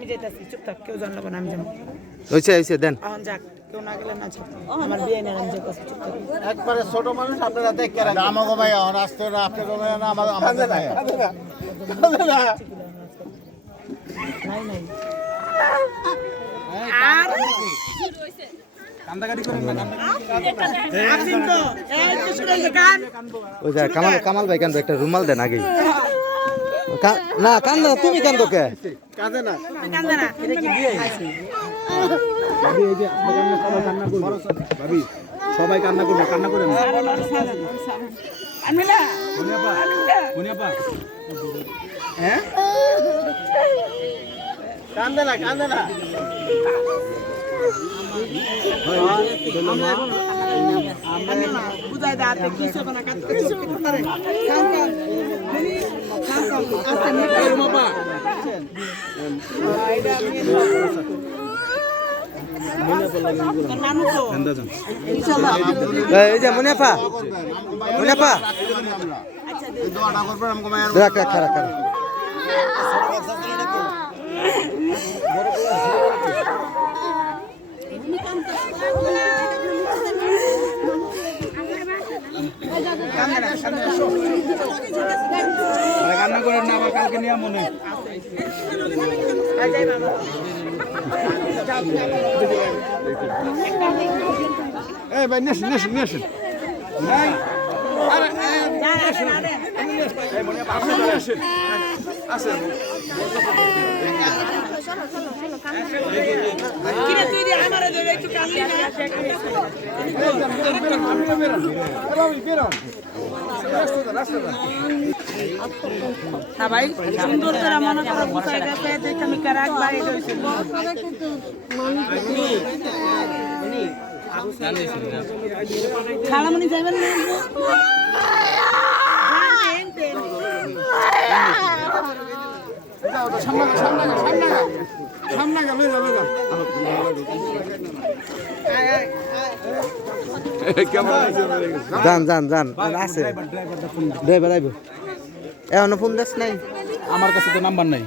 আমি যাইতাছি চুপ থাক কেউ জানলো না আমি যাবো হইছে দেন এখন যাক কেউ না গেলে না চুপ আমার বিয়ে নেই আমি যাইতাছি চুপ থাক একবারে ছোট মানুষ আপনারা দেখে রাখেন আমাকে ভাই রাস্তায় আপনি বলেন না আমাদের নাই নাই নাই কান্দাকাটি করেন না আসিন তো এই তো শুনে গান ওই যা কামাল ভাই কান্দো একটা রুমাল দেন আগে না কান্দো না তুমি কান্দো কে কাঁদে না কান্দে না এটা কি বিয়ে হইছে ভাবি এই যে সবাই কান্না করবে ভাবি সবাই কান্না করবে কান্না করেন না আমি না মুনিয়াপা হ্যাঁ কান্দে না বুঝাই দা আপনি কি সব না কাটতে চুপ করে কাম কাম আস্তে নিয়ে বাবা আইডা নানু তো ইনশাআল্লাহ এই যে মুনিয়াপা আচ্ছা দে দোয়াটা করবেন আমাকে মায়ের রাখ খারা কান্না করেন না আবার কালকে নিয়ে মনে যাই বাবা এই ভাই নেশ নাই আরে এই মনে আসেন কিরে তুই দি আমারে দে একটু কানলি না হ্যাঁ ভাই সুন্দর করে মনে করে বুঝাই গেছে দেখে আমি কারাক ভাই হইছে খালামনি যাবেন না সামনে গেল যান আছে ড্রাইভার আইব এখনো ফোন দেশ নাই আমার কাছে তো নাম্বার নাই